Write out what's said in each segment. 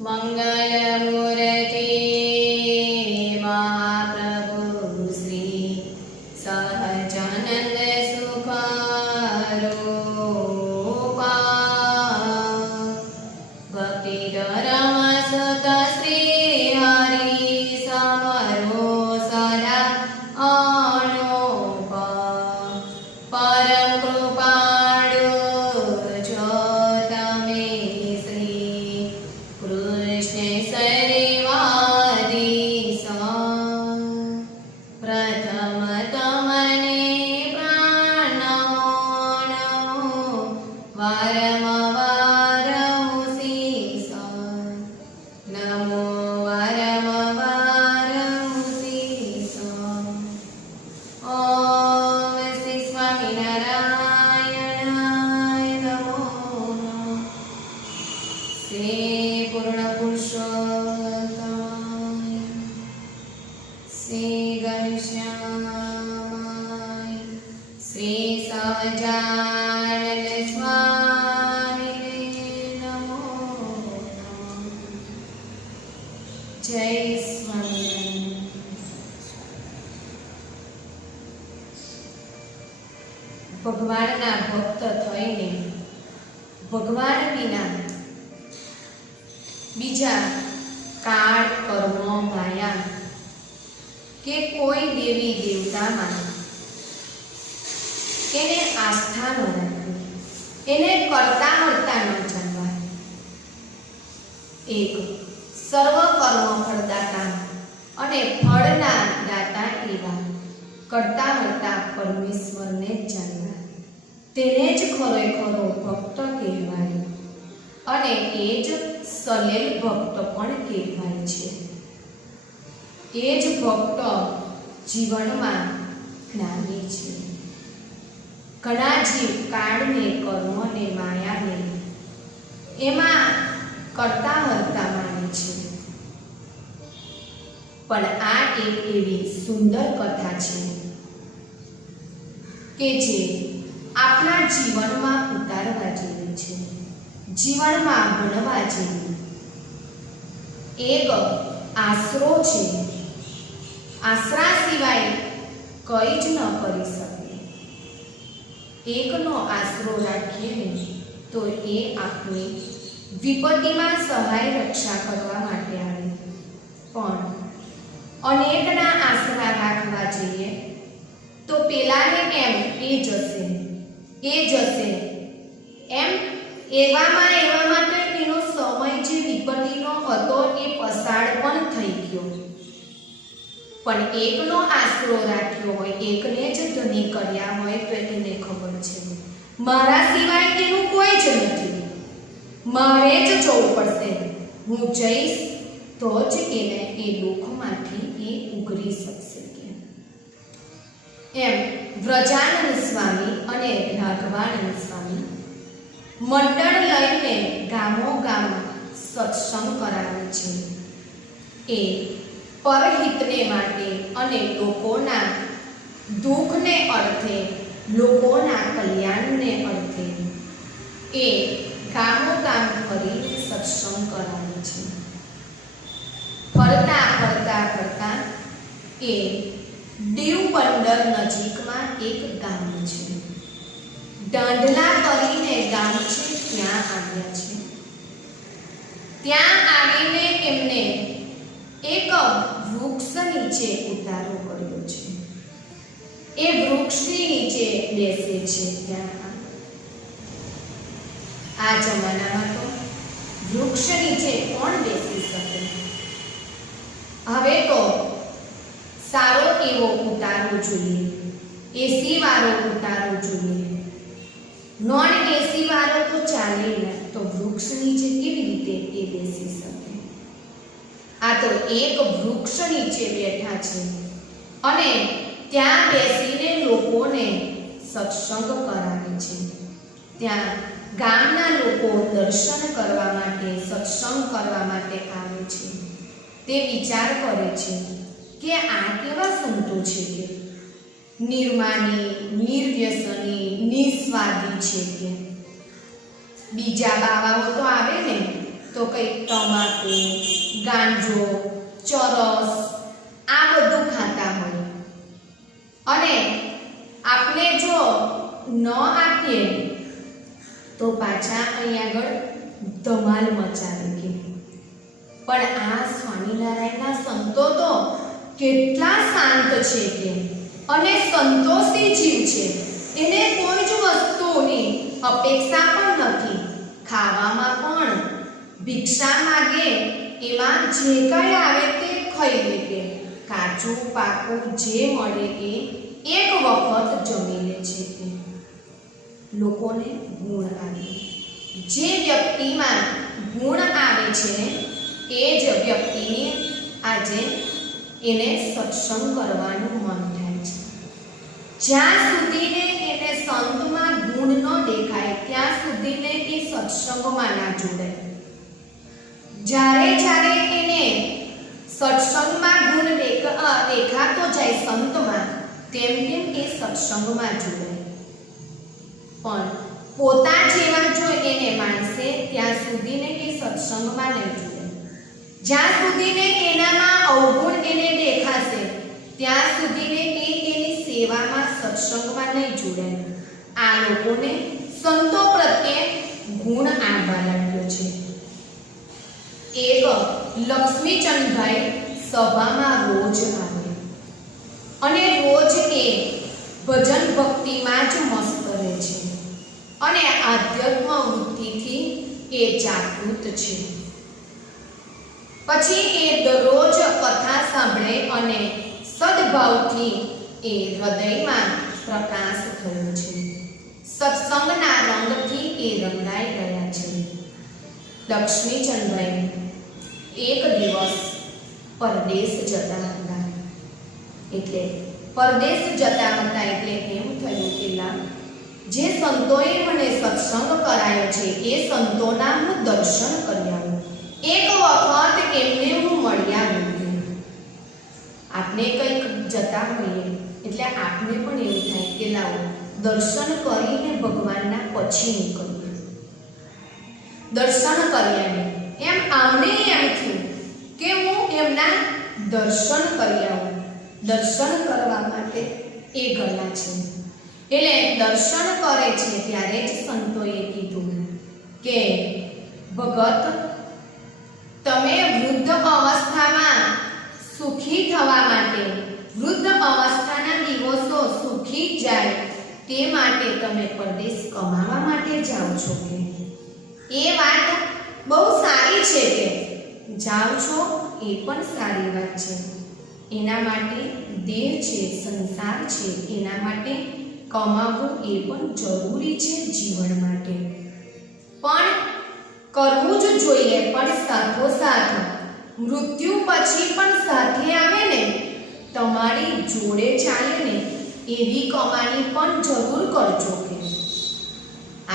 मंगलमूर्ते महाप्रभु श्री सहजानंद सुखारूपा भक्ति धर्म सुत श्री हरि समरो सदा अनुपा परम कृपाळु जो तमे श्री कृष्ण शरीवादिसा प्रथम तमने प्राणमो नमो वारमवारमुसीसा नमो वारमवारमुसीसा ओम श्री स्वामीनारायणाय नमो नमः श्री पूर्ण पुरुषोत्तमाय श्री घनश्यामाय श्री सहजानंद स्वामिने नमो नमः जय स्वामिनारायण। ભગવાનના ભક્ત થઈને ભગવાન વિના બીજા કાળ કર્મ માયા કે કોઈ દેવી દેવતામાં એને આસ્થા ન રાખવી, એને કરતા હરતા ન જાણવા। એક સર્વ કર્મ ફળદાતા અને ફળના દાતા એવા કરતા હરતા પરમેશ્વરને જ જાણવા, તેને જ ખરેખરો ભક્ત કહેવાય અને એ જ સલેલ ભક્ત પણ કહેવાય છે। એ જ ભક્ત જીવનમાં જ્ઞાની છે। ઘણા જીવ કાળને કર્મને માયાને એમાં કરતા હરતા માને છે, પણ આ એક એવી સુંદર કથા છે કે જે આપણા જીવનમાં ઉતારવા જેવી છે, જીવનમાં ભણવા જેવી। એક આશરો છે, આશરા સિવાય કંઈ જ ન કરી શકે। એકનો આશરો રાખીએ ને તો એ આપણી વિપત્તિમાં સહાય રક્ષા કરવા માટે આવે, પણ અનેકના આશરા રાખવા જઈએ તો પેલાને એમ એ જશે એમ એવામાં તો તેનો સમય જે વિપત્તિનો હતો એ પસાર પણ થઈ ગયો। પણ એકનો આશરો રાખ્યો હોય, એકને જ ધની કર્યા હોય તો એને ખબર છે મારા સિવાય તેનું કોઈ જ નથી, મારે જ જવું પડશે, હું જઈશ તો જ એને એ દુઃખમાંથી એ ઉગરી શકશે। એમ વ્રજાનંદ સ્વામી અને રાઘવાનંદ સ્વામી મંડળ લઈને ગામો ગામ સત્સંગ કરાવે છે। એ પરહિતને માટે અને લોકોના દુઃખને અર્થે, લોકોના કલ્યાણને અર્થે એ ગામો ગામ ફરીને સત્સંગ કરાવે છે। ફરતા ફરતા ફરતા એ દીવ બંદર નજીકમાં એક ગામ છે, દાંડલા કરીને ગામ છે, ત્યાં આવ્યા છે। ત્યાં આવીને એમને એક વૃક્ષ નીચે ઉતારો કર્યો છે। એ વૃક્ષની નીચે બેસે છે। ત્યાં આ જમાનામાં તો વૃક્ષ નીચે કોણ બેસી શકે? હવે તો સારો એવો ઉતારો જોઈએ, એસી વાળો ઉતારો જોઈએ, નોન એસી વાળો તો ચાલે ન, તો વૃક્ષ નીચે કેવી રીતે એ બેસી શકે? આ તો એક વૃક્ષ નીચે બેઠા છે અને ત્યાં બેસીને લોકોને સત્સંગ કરાવે છે। ત્યાં ગામના લોકો દર્શન કરવા માટે, સત્સંગ કરવા માટે આવે છે। તે વિચાર કરે છે કે આ કેવા સંતો છે કે નિર્માની, નિર્વ્યસની, નિસ્વાર્થી છે કે બીજા બાવાઓ તો આવે ને તો કંઈક તમાકુ, ગાંજો, ચરસ આ બધું ખાતા હોય અને આપણે જો ન આપીએ તો પાછા અહીં આગળ ધમાલ મચાવે કે પણ આ સ્વામિનારાયણના સંતો તો કેટલા શાંત છે કે અને સંતોષી જીવ છે. એને કોઈ જ વસ્તુની અપેક્ષા પણ નથી. ખાવામાં પણ ભિક્ષા માગે એમાં જે કંઈ આવે તે ખાઈ લે કે કાચું પાકું જે મળે એ એક વખત જમી લે છે કે લોકોને ગુણ આવે. જે વ્યક્તિમાં ગુણ આવે છે એ જ વ્યક્તિને આજે એને સત્સંગ કરવાનું મન થાય છે. જ્યાં સુધીને એને સંતમાં ગુણ ન દેખાય ત્યાં સુધીને એ સત્સંગમાં ના જોડાય. જ્યારે એને સત્સંગમાં ગુણ દેખાતો જાય સંતમાં તેમ તેમ એ સત્સંગમાં જોડાય. પણ પોતા જેવા જો એને માનશે ત્યાં સુધીને એ સત્સંગમાં નહીં જોડાય. જ્યાં સુધીને એનામાં અવગુણ એને દેખાશે ત્યાં સુધીને એ એની સેવામાં સત્સંગમાં નહીં જોડાય. આ લોકોને સંતો પ્રત્યે ગુણ આવવા લાગ્યો છે. એક લક્ષ્મીચંદભાઈ સભામાં રોજ આવે અને રોજ એ ભજન ભક્તિમાં જ મસ્ત રહે છે અને આધ્યાત્મ વૃત્તિથી એ જાગૃત છે. પછી એ દરરોજ કથા સાંભળે અને સદભાવથી એ હૃદયમાં પ્રકાશ થયો છે. સત્સંગના રંગથી એ રંગાઈ ગયા છે. લક્ષ્મીચંદભાઈ એક દિવસ પરદેશ જતા હતા. એટલે પરદેશ જતા હતા એટલે એમ થયું કે જે સંતોએ મને સત્સંગ કરાયો છે એ સંતોના હું દર્શન કરી આવું. એક વખત એમને હું મળી આવું. આપણે કંઈક જતા હોઈએ એટલે આપને પણ એવું થાય કે લાવો દર્શન કરીને ભગવાનના પછી નીકળીએ. દર્શન કર્યા એમ આમને એમ થયું કે હું એમના દર્શન કરી આવું. દર્શન કરવા માટે એ ગયા છે. એટલે દર્શન કરે છે ત્યારે જ સંતોએ કીધું કે ભગત તમે વૃદ્ધ અવસ્થામાં સુખી થવા માટે વૃદ્ધ અવસ્થાના દિવસો સુખી જાય તે માટે તમે પરદેશ કમાવા માટે જાઓ છો કે એ વાત બહુ સારી છે કે જાઓ છો એ પણ સારી વાત છે. એના માટે દેહ છે, સંસાર છે, એના માટે કમાવવું એ પણ જરૂરી છે જીવન માટે. પણ કરવું જ જોઈએ. પણ સાથોસાથ મૃત્યુ પછી પણ સાથે આવે ને તમારી જોડે ચાલે ને એવી કમાણી પણ જરૂર કરજો કે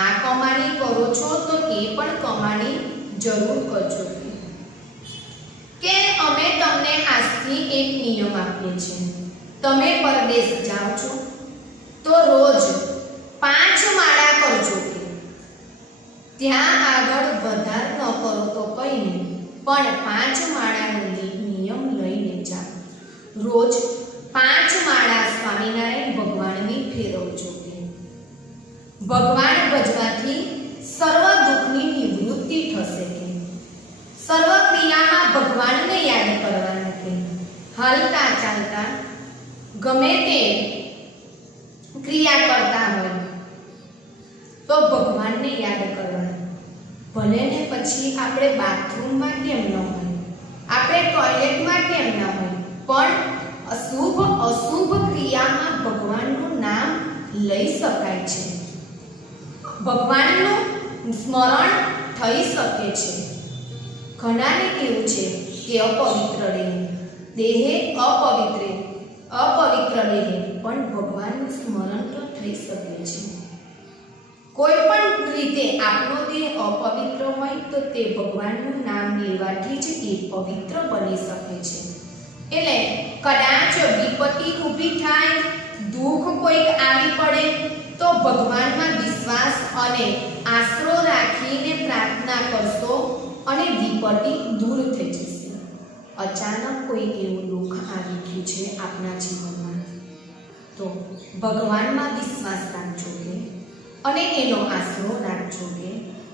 આ કમાણી કરો છો તો એ પણ કમાણી જરૂર કરજો કે અમે તમને આજથી એક નિયમ આપીએ છીએ. તમે પરદેશ જાઓ છો તો રોજ 5 માળા કરજો કે ત્યાં આગળ વધાર ન કરો તો કંઈ નહીં પણ 5 માળાનો નિયમ લઈને જાઓ. રોજ 5 માળા સ્વામિનારાયણ ભગવાનની ફેરવજો કે ભગવાન ભજવાથી સર્વ દુઃખની નિવૃત્તિ થશે કે સર્વ ક્રિયામાં ભગવાનને યાદ કરવાના કે હાલતા ચાલતા ગમે તે ક્રિયા કરતા હોય તો ભગવાનને યાદ કરવાના. ભલે ને પછી આપણે બાથરૂમમાં કેમ ન હોય, આપણે ટોયલેટમાં કેમ ન હોય, પણ અશુભ ક્રિયામાં ભગવાનનું નામ લઈ શકાય છે. ભગવાનનું સ્મરણ થઈ શકે છે. ઘણાને કેવું છે કે અપવિત્ર દેહે અપવિત્ર દેહે પણ ભગવાનનું સ્મરણ તો થઈ શકે છે. કોઈ પણ રીતે આપણો દેહ અપવિત્ર હોય તો તે ભગવાનનું નામ લેવાથી જ એ પવિત્ર બની શકે છે. એટલે કદાચ વિપત્તિ ઊભી થાય, દુઃખ કોઈક આવી પડે તો ભગવાનમાં વિશ્વાસ અને આશરો રાખીને પ્રાર્થના કરશો અને વિપત્તિ દૂર થઈ જશે. અચાનક કોઈ એવું દુઃખ આવી ગયું છે આપણા જીવનમાં, તો ભગવાનમાં વિશ્વાસ રાખજો કે અને એનો આશરો રાખજો કે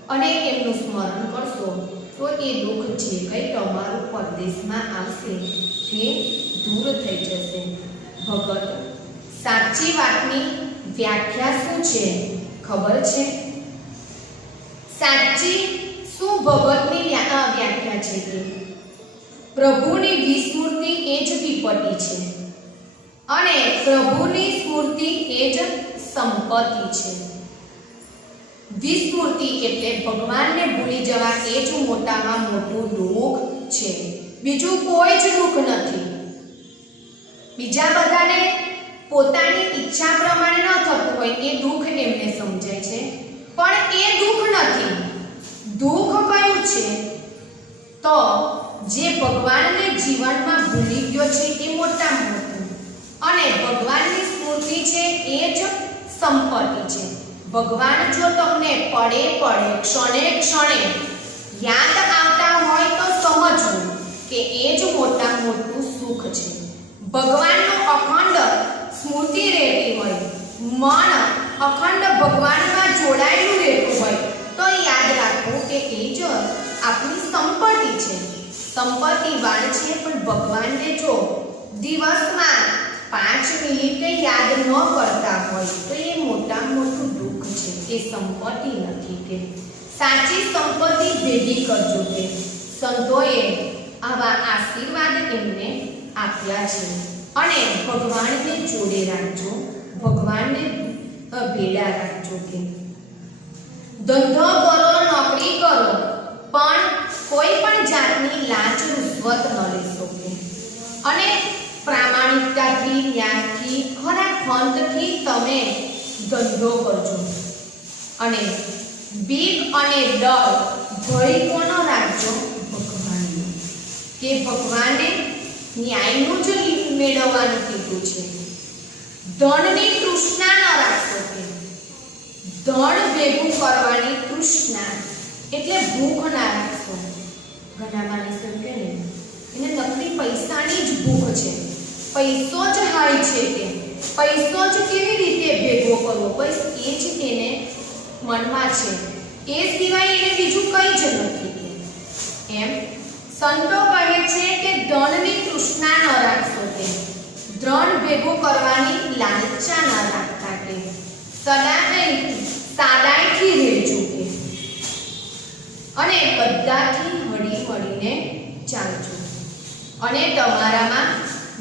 અને એમનું સ્મરણ કરશો તો એ દુઃખ જે કંઈ તમારું પરદેશમાં આવશે તે દૂર થઈ જશે. ભગત સાચી વાતની વ્યાખ્યા શું છે ખબર છે? સાચી શું ભગતની વ્યાખ્યા છે કે પ્રભુની વિસ્મૃતિ એ જ વિપત્તિ છે અને પ્રભુની સ્મૃતિ એ જ સંપત્તિ છે. વિસ્મૃતિ એટલે ભગવાનને ભૂલી જવા એ જ મોટામાં મોટું દુઃખ છે. બીજું કોઈ જ દુઃખ નથી. બીજા બધાને પોતાની ઈચ્છા પ્રમાણે ન થતું હોય એ દુઃખ એમને સમજાય છે, પણ એ દુઃખ નથી. દુઃખ કયું છે? તો જે ભગવાનને જીવનમાં ભૂલી ગયો છે એ મોટામાં મોટું, અને ભગવાનની સ્મૃતિ છે એ જ સંપત્તિ છે. ભગવાન જો તમને પડે ક્ષણે ક્ષણે યાદ આવતા હોય તો સમજવું કે એ જ મોટામાં મોટું સુખ છે. ભગવાનનું અખંડ સ્મૃતિ રહેતી હોય, મન અખંડ ભગવાનમાં જોડાયેલું રહેતું હોય તો યાદ રાખવું કે એ જ આપણી સંપત્તિ છે. સંપત્તિવાન છે, પણ ભગવાનને જો દિવસમાં 5 મિનિટે યાદ ન કરતા હોય તો એ મોટામાં મોટું દુઃખ છે, એ સંપત્તિ નથી. કે સાચી સંપત્તિ ભેગી કરજો કે સંતોએ આવા આશીર્વાદ એમને આપ્યા છે. અને ભગવાનને જોડે રાખજો, ભગવાનને ભેળા રાખજો. કે ધંધો કરો, નોકરી કરો, પણ કોઈ પણ જાતની લાંચ રૂશ્વત ન લેશો. કે અને પ્રામાણિકતાથી, ન્યાયથી, ખરા ખંતથી તમે ધંધો કરજો. અને બીક અને ડર ભય કોનો રાખજો? ભગવાનનો. કે ભગવાને ન્યાયનું જ મેળવવાનું કીધું છે. ધનની તૃષ્ણા ન રાખશો. કે ધન ભેગું કરવાની તૃષ્ણા એટલે ભૂખ ના રાખશો. ઘણા માણસો કે ને એને નકલી પૈસાની જ ભૂખ છે, પૈસો જ હાય છે. કે પૈસો જ કેવી રીતે ભેગો કરવો, બસ એ જ એને મનમાં છે, એ સિવાય એને બીજું કંઈ જ નથી. એમ સંતો કહે છે કે ધનની તૃષ્ણા ન રાખશો. કે ધન ભેગું કરવાની લાલચા ન રાખતા. કે સાદાઈથી રહેજો. કે અને બધાથી હળી મળીને ચાલજો. અને તમારામાં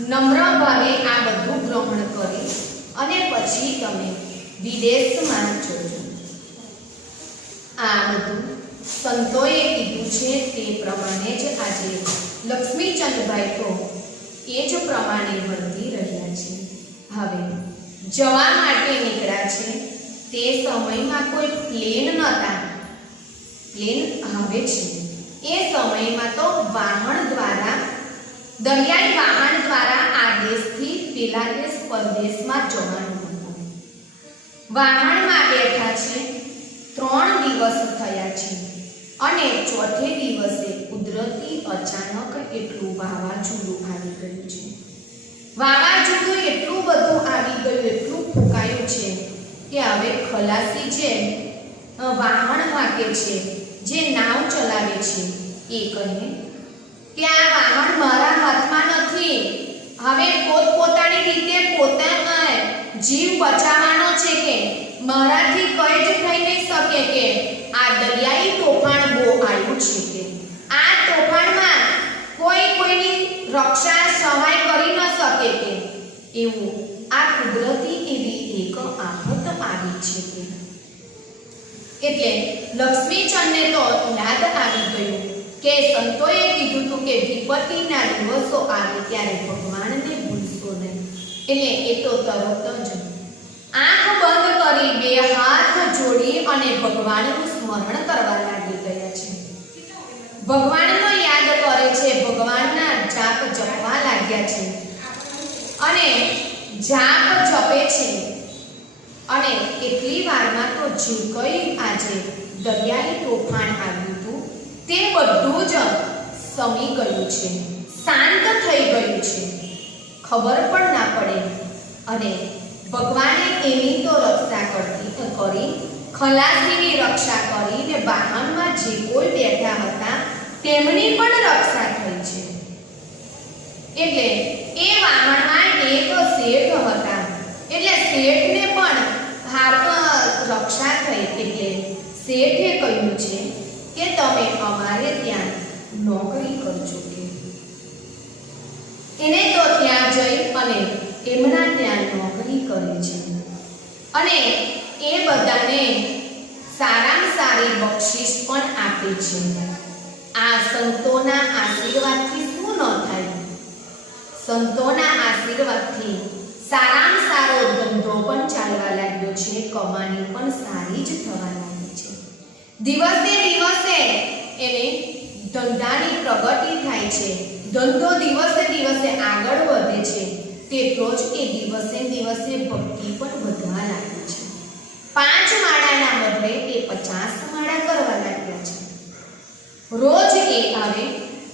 નમ્ર ભાવે આ બધું ગ્રહણ કરી અને પછી તમે વિદેશમાં જજો. આ બધું સંતોએ કીધું છે તે પ્રમાણે જ આજે લક્ષ્મીચંદભાઈ તો એ જ પ્રમાણે વર્તી રહ્યા છે. હવે જવા માટે નીકળ્યા છે. તે સમયમાં કોઈ પ્લેન નહોતા, પ્લેન આવે છે. એ સમયમાં તો વાહન દ્વારા, દરિયાઈ વાહન દ્વારા આ દેશથી પેલા દેશ પરદેશમાં જવાનું હતું. વાહનમાં બેઠા છે. 3 દિવસ થયા છે અને ચોથે દિવસે કુદરતી અચાનક એટલું વાવાઝોડું આવી ગયું છે. વાવાઝોડું એટલું બધું આવી ગયું, એટલું ફૂંકાયું છે કે હવે ખલાસી જે વાહન હાકે છે, જે નાવ ચલાવે છે, એ કહે કે આ વાહન મારા હાથમાં નથી. હવે પોતપોતાની રીતે પોતાના જીવ બચાવવાનો છે. કે મારાથી કંઈ જ થઈ નહીં શકે. કે આ દરિયાઈ તોફાન બહુ આવ્યું છે. કે આ તોફાનમાં કોઈ કોઈની રક્ષા સહાય કરી ન શકે. કે એવું આ કુદરતી એવી એક આફત આવી છે. કે એટલે લક્ષ્મીચંદને તો યાદ આવી ગયું કે સંતોએ કીધું હતું કે વિપત્તિના દિવસો આવે ત્યારે ભગવાનને ભૂલશો નહીં. એટલે એ તો તરત જ આંખ બંધ કરી 2 હાથ જોડી અને ભગવાનનું સ્મરણ કરવા લાગી ગયા છે. ભગવાનનો યાદ કરે છે, ભગવાનના જાપ જપવા લાગ્યા છે અને જાપ જપે છે. અને એટલી વારમાં તો જે કંઈ આજે દરિયાઈ તોફાન આવ્યું હતું તે બધું જ સમી ગયું છે, શાંત થઈ ગયું છે, ખબર પણ ના પડે. અને ભગવાને એની તો રક્ષા કરી, ખલાસીની રક્ષા કરી ને વાહનમાં જે કોઈ બેઠા હતા તેમની પણ રક્ષા થઈ છે. એટલે એ વાહનમાં એક શેઠ હતા, એટલે શેઠને પણ રક્ષા થઈ. એટલે શેઠે કહ્યું છે કે તમે અમારે ત્યાં નોકરી કરજો. કે એને તો ત્યાં જઈ અને એમના ત્યાં નોકરી કરે છે અને એ બધાને સારામાં સારી બક્ષિસ પણ આપે છે. આ સંતોના આશીર્વાદથી શું ન થાય? સંતોના આશીર્વાદથી સારામાં સારો ધંધો પણ ચાલવા લાગ્યો છે, કમાણી પણ સારી જ થવા લાગી છે. દિવસે દિવસે એને ધંધાની પ્રગતિ થાય છે, ધંધો દિવસે દિવસે આગળ વધે છે, તેટલો જ એ દિવસે દિવસે ભક્તિ પણ વધવા લાગી છે. 5 માળાના બદલે એ 50 માળા કરવા લાગ્યા છે. રોજ એ આવે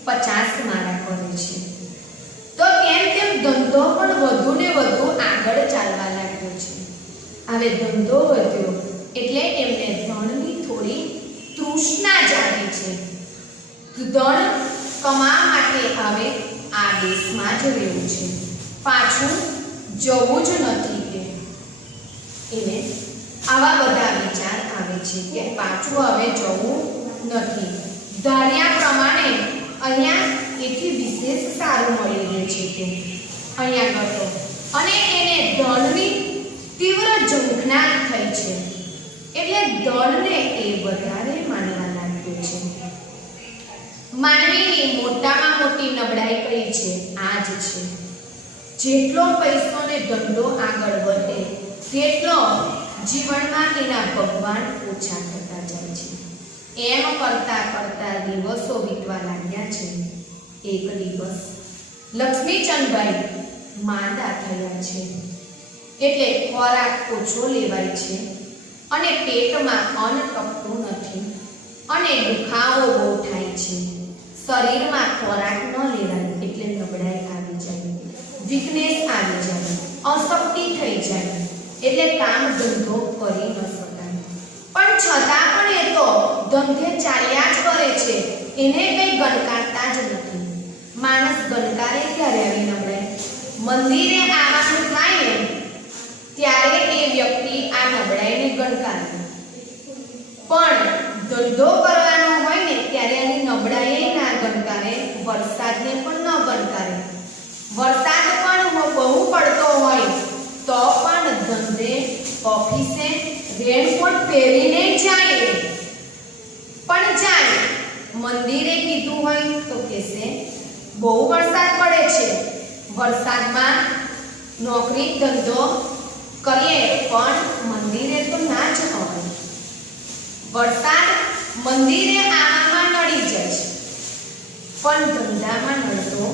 50 માળા કરે છે. તો કેમ કેમ ધંધો પણ વધુ ને વધુ આગળ ચાલવા લાગ્યો છે. હવે ધંધો વધ્યો એટલે એમને ધનની થોડી તૃષ્ણા જાગી છે. ધન કમાવા માટે હવે આ દેશમાં જ રહેવું છે, પાછું જવું જ નથી. કે એને આવા બધા વિચાર આવે છે કે પાછું હવે જવું નથી. ધાર્યા પ્રમાણે અહીંયા એથી વિશેષ સારું મળી રહે છે કે અહીંયા કરતો, અને એને ધનની તીવ્ર ઝંખના થઈ છે. એટલે ધનને એ વધારે માનવા લાગ્યો છે. માનવીની મોટામાં મોટી નબળાઈ કઈ છે? આ જ છે. જેટલો પૈસો ને ધંધો આગળ વધે તેટલો જીવનમાં એના ભગવાન ઓછા થતા જાય છે. એમ કરતા કરતા દિવસો વીતવા લાગ્યા છે. એક દિવસ લક્ષ્મીચંદભાઈ માંદા થયા છે, એટલે ખોરાક ઓછો લેવાય છે અને પેટમાં અન્ન ટકતું નથી અને દુખાવો બહુ થાય છે. શરીરમાં ખોરાક ન લેવાય એટલે નબળાઈ આવી જાય, વીકનેસ આવી જાય, અશક્તિ થઈ જાય, એટલે કામ ધંધો કરી ન શકાય. પણ છતાં પણ એ તો ધંધે ચાલ્યા જ કરે છે, એને કંઈ ગણકારતા જ નથી. માણસ ગણકારે ક્યારે આવી નબળાઈ? મંદિરે આવવાનું થાય ને ત્યારે એ વ્યક્તિ આ નબળાઈને ગણકારે, પણ ધંધો કરવાનો હોય ને ત્યારે એની નબળાઈ ના ગણકારે, વરસાદને પણ ન ગણકારે. વરસાદ પણ બહુ પડતો હોય તો પણ ધંધે ઓફિસે રેનકોટ પહેરીને જાય, પણ જાય. મંદિરે કીધું હોય તો કહેશે બહુ વરસાદ પડે છે, વરસાદમાં નોકરી ધંધો કરીએ પણ મંદિરે તો ના જ હોય. વરસાદ મંદિરે આવવામાં નડી જાય છે પણ ધંધામાં નડતો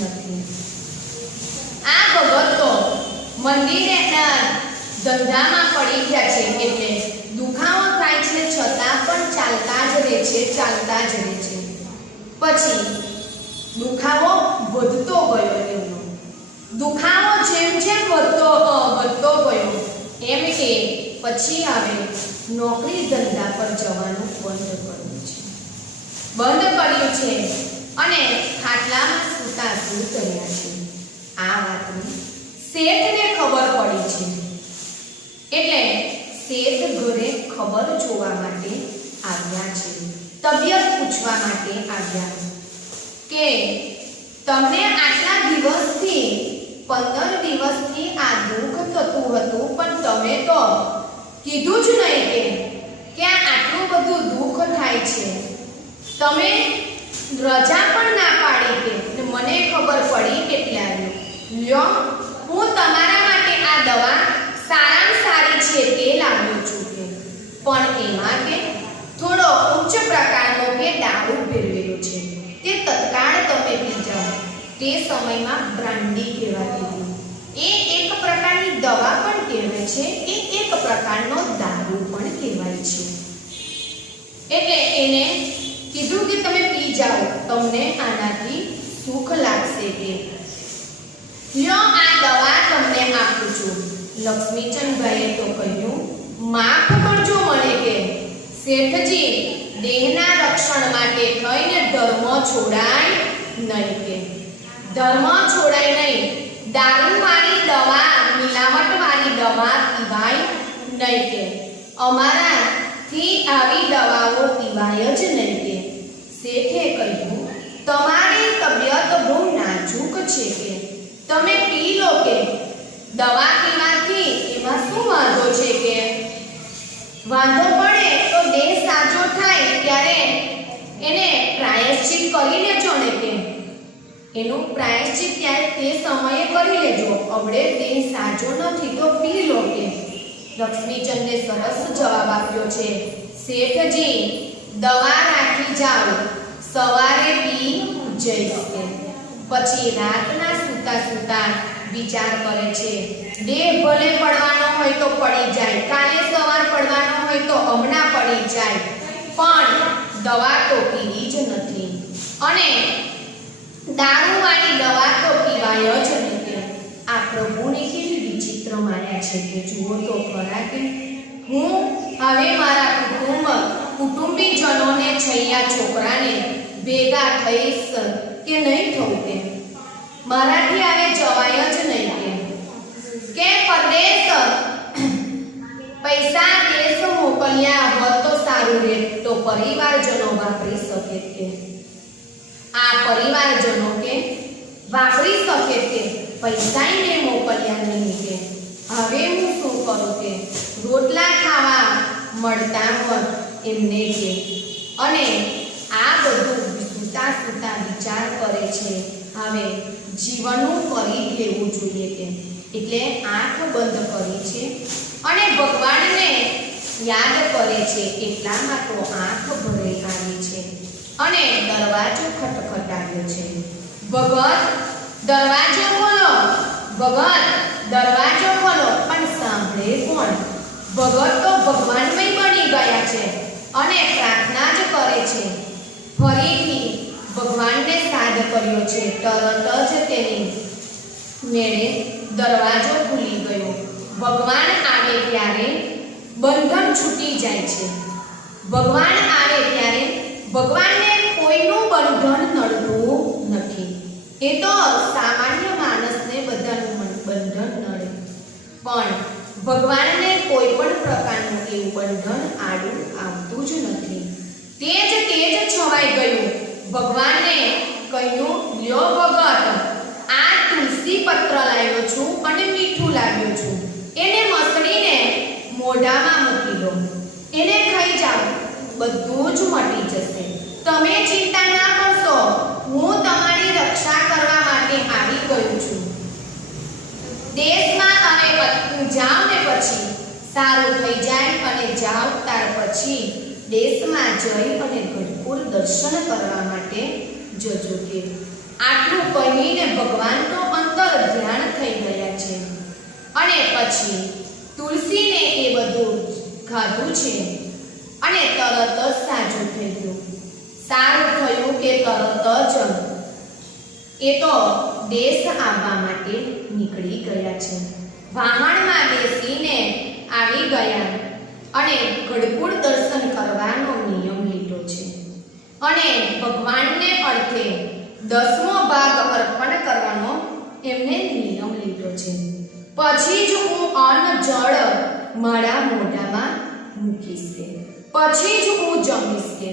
નથી. આ ભગત તો મંદિરે ધંધામાં પડી ગયા છે એટલે દુખાવો થાય છે છતાં પણ ચાલતા જ રહે છે, ચાલતા જ રહે છે. પછી દુખાવો વધતો ગયો. એમનો દુખાવો જેમ જેમ વધતો ગયો એમ કે પછી આવે નોકરી ધંધા પર જવાનું બંધ કર્યું છે અને ખાટલામાં સૂતા સૂત રહ્યા છે. આ વાતની શેઠને ખબર પડી છે એટલે શેઠ ઘરે ખબર જોવા માટે આવ્યા છે, તબિયત પૂછવા માટે આવ્યા કે તમને આટલા દિવસથી 15 દિવસથી આ દુઃખ થતું હતું પણ તમે તો કીધું જ નહીં કે આટલું બધું દુઃખ થાય છે. તમે રજા પણ ના પાડી કે મને ખબર પડી એટલે આવ્યો. લ્યો હું તમારા માટે આ દવા સારામાં સારી છે તે લાવ્યો છું કે પણ એમાં કે થોડો ઉચ્ચ પ્રકારનો કે દારૂ ભેળવેલો છે, તે તત્કાળ તમે પી જાઓ. તે સમયમાં બ્રાન્ડી કહેવાતી હતી. એ એક પ્રકારની દવા પણ કહેવાય છે, એ એક પ્રકારનો દારૂ પણ કહેવાય છે. એટલે એને કીધું કે તમે પી જાઓ, તમને આનાથી સુખ લાગશે કે લ્યો આ દવા તમને આપું છું. લક્ષ્મીચંદભાઈએ તો કહ્યું, માફ કરજો મને કે શેઠજી, દેહના રક્ષણ માટે થઈને ધર્મ છોડાય નહીં કે ધર્મ છોડાય નહીં. દારૂવાળી દવા, મિલાવટવાળી દવા પીવાય નહીં કે અમારાથી આવી દવાઓ પીવાય જ નહીં કે શેઠે કહ્યું, તમારી તબિયત બહુ નાજુક છે કે તમે પી લો કે દવા પીવાથી એમાં શું વાંધો છે કે વાંધો પડે તો દેહ સાજો થાય ત્યારે એને પ્રાયશ્ચિત કરી લેજો ને કે એનું પ્રાયશ્ચિત ત્યારે તે સમયે કરી લેજો, અવડે દેહ સાજો નથી તો પી લો કે લક્ષ્મીચંદે સરસ જવાબ આપ્યો છે, શેઠજી દવા રાખી જાઓ, સવારે પી જઈશ કે પછી રાતના સૂતા સૂતા વિચાર કરે છે, દેહ ભલે પડવાનો હોય તો પડી જાય, કાલે સવાર પડવાનો હોય તો હમણાં પડી જાય, પણ દવા તો પીવી જ નથી અને દારૂવાળી દવા તો પીવાય જ નથી. આ પ્રભુને કેવી વિચિત્ર માયા છે કે જુઓ તો ખરા કે હું હવે મારા કુટુંબીજનોને છૈયા છોકરાને ભેગા થઈશ કે નહીં થવું કે મારાથી હવે જવાય જ નહીં કે પરદેશ પૈસા દેશ મોકલ્યા હોત તો સારું રહે, તો પરિવારજનો વાપરી શકે કે આ પરિવારજનો કે વાપરી શકે કે પૈસાને મોકલ્યા નહીં કે હવે હું શું કરું કે રોટલા ખાવા મળતા હોત એમને કે અને આ બધું સૂતા સૂતા વિચાર કરે છે, હવે જીવનનું કરી લેવું જોઈએ કે એટલે આંખ બંધ કરી છે અને ભગવાનને યાદ કરે છે. એટલામાં તો આંખ ભરાઈ આવી છે અને દરવાજો ખટખટાવ્યો છે. ભગત દરવાજો ખોલો, ભગત દરવાજો ખોલો, પણ સાંભળે કોણ? ભગત તો ભગવાનમય બની ગયા છે અને પ્રાર્થના જ કરે છે. ફરીથી ભગવાનને સાદ કર્યો છે, તરત જ તેની મેળે દરવાજો ખુલી ગયો. ભગવાન આવે ત્યારે બંધન છૂટી જાય છે. ભગવાન આવે ત્યારે ભગવાનને કોઈનું બંધન નડતું નથી. એ તો સામાન્ય માણસને બધાનું બંધન નડે, પણ ભગવાનને કોઈ પણ પ્રકારનું એવું બંધન આડું આવતું જ નથી. તે જ છવાઈ ગયું. ભગવાનને કહ્યું, લ્યો ભગત, આ તુલસી પત્ર લાવ્યો છું અને મીઠું લાવ્યો છું, એને મસળીને મોઢામાં મૂકી દો, એને ખાઈ જાઓ, બધું જ મટી જશે. તમે ચિંતા ના કરશો, હું તમારી રક્ષા કરવા માટે આવી ગયો છું. દેશમાં અને જાઓ ને પછી સારું થઈ જાય અને જાઓ ત્યાર પછી દેશમાં જઈ અને ગઢપુર દર્શન કરવા માટે જજો કે આટલું કહીને ભગવાન તો અંતર ધ્યાન થઈ ગયા છે અને પછી તુલસીને એ બધું ખાધું છે અને તરત જ સાજું થઈ ગયું. સારું થયું કે તરત જ એ તો દેશ આવવા માટે નીકળી ગયા છે. વાહણમાં બેસીને આવી ગયા અને ગઢપુર દર્શન કરવાનો નિયમ લીધો છે અને ભગવાનને અર્થે 10મો ભાગ અર્પણ કરવાનો એમને નિયમ લીધો છે. પછી જ હું અન્ન જળ મારા મોઢામાં મૂકીશ કે પછી જ હું જમીશ કે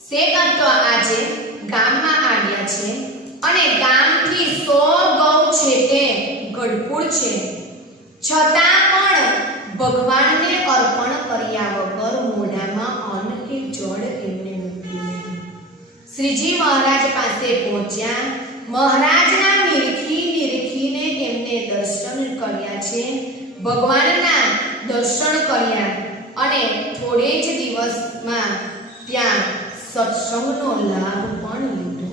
શેઠ તો આજે ગામમાં આવ્યા છે અને ગામથી 100 ગૌ છે તે ગઢપુર છે, છતાં પણ ભગવાનને અર્પણ કર્યા વગર મોઢામાં અન્ન કે જળ એમને મૂક્યું નહીં. શ્રીજી મહારાજ પાસે પહોંચ્યા. મહારાજના નિરખીને એમને દર્શન કર્યા છે, ભગવાનના દર્શન કર્યા અને થોડે જ દિવસમાં ત્યાં સત્સંગનો લાભ પણ લીધો.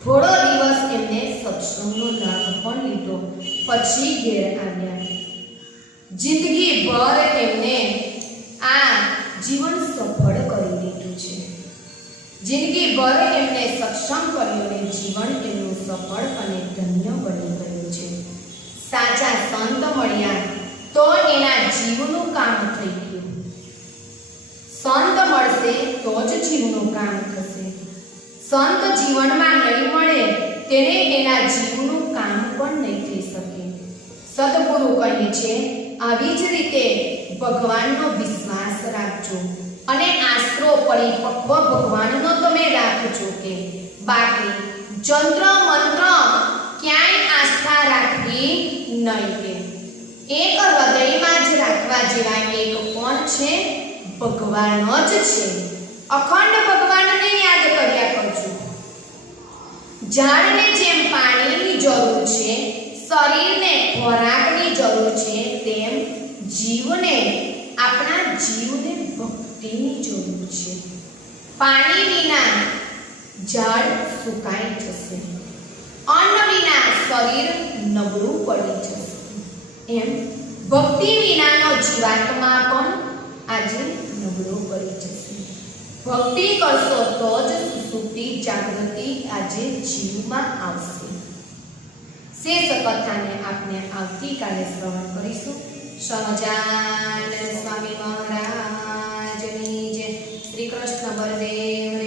થોડો દિવસ એમને સત્સંગનો લાભ પણ લીધો, પછી ઘેર આવ્યા. જિંદગી ભર એમને આ જીવન સફળ કર્યું. જિંદગીભર એમને સક્ષમ કર્યું અને જીવન એમનું સફળ અને ધન્ય બની ગયું છે. સાચા સંત મળ્યા તો એના જીવનું કામ થઈ ગયું. સંત મળશે તો જ જીવનું કામ થશે. સંત જીવનમાં નહીં મળે તેને એના જીવનું કામ પણ નહીં થઈ શકે. સદગુરુ કહે છે, આવી જ રીતે ભગવાનનો વિશ્વાસ રાખજો અને આશરો પરિપક્વ ભગવાનનો તમે રાખજો. કે બાકી જંત્ર મંત્ર ક્યાંય આસ્થા રાખવી નહીં. કે એક હૃદયમાં જ રાખવા જેવા એક કોણ છે? ભગવાન જ છે. અખંડ ભગવાનને યાદ કર્યા કરજો. ઝાડને જેમ પાણીની જરૂર છે, શરીરને ખોરાકની જરૂર છે, તેમ જીવને આપણા જીવને ભક્તિની જરૂર છે. પાણી વિના ઝાડ સુકાઈ જશે, અન્ન વિના શરીર નબળું પડી જશે. એમ ભક્તિ વિનાનો જીવાત્મા પણ આજે નબળો પડી જશે. ભક્તિ કરશો તો જ સુષુપ્તિ જાગૃતિ આજે જીવમાં આવશે. શેષ કથાને આપણે આવતીકાલે શ્રવણ કરીશું. સહજાનંદ સ્વામી મહારાજની જય. શ્રી કૃષ્ણ બળદેવ.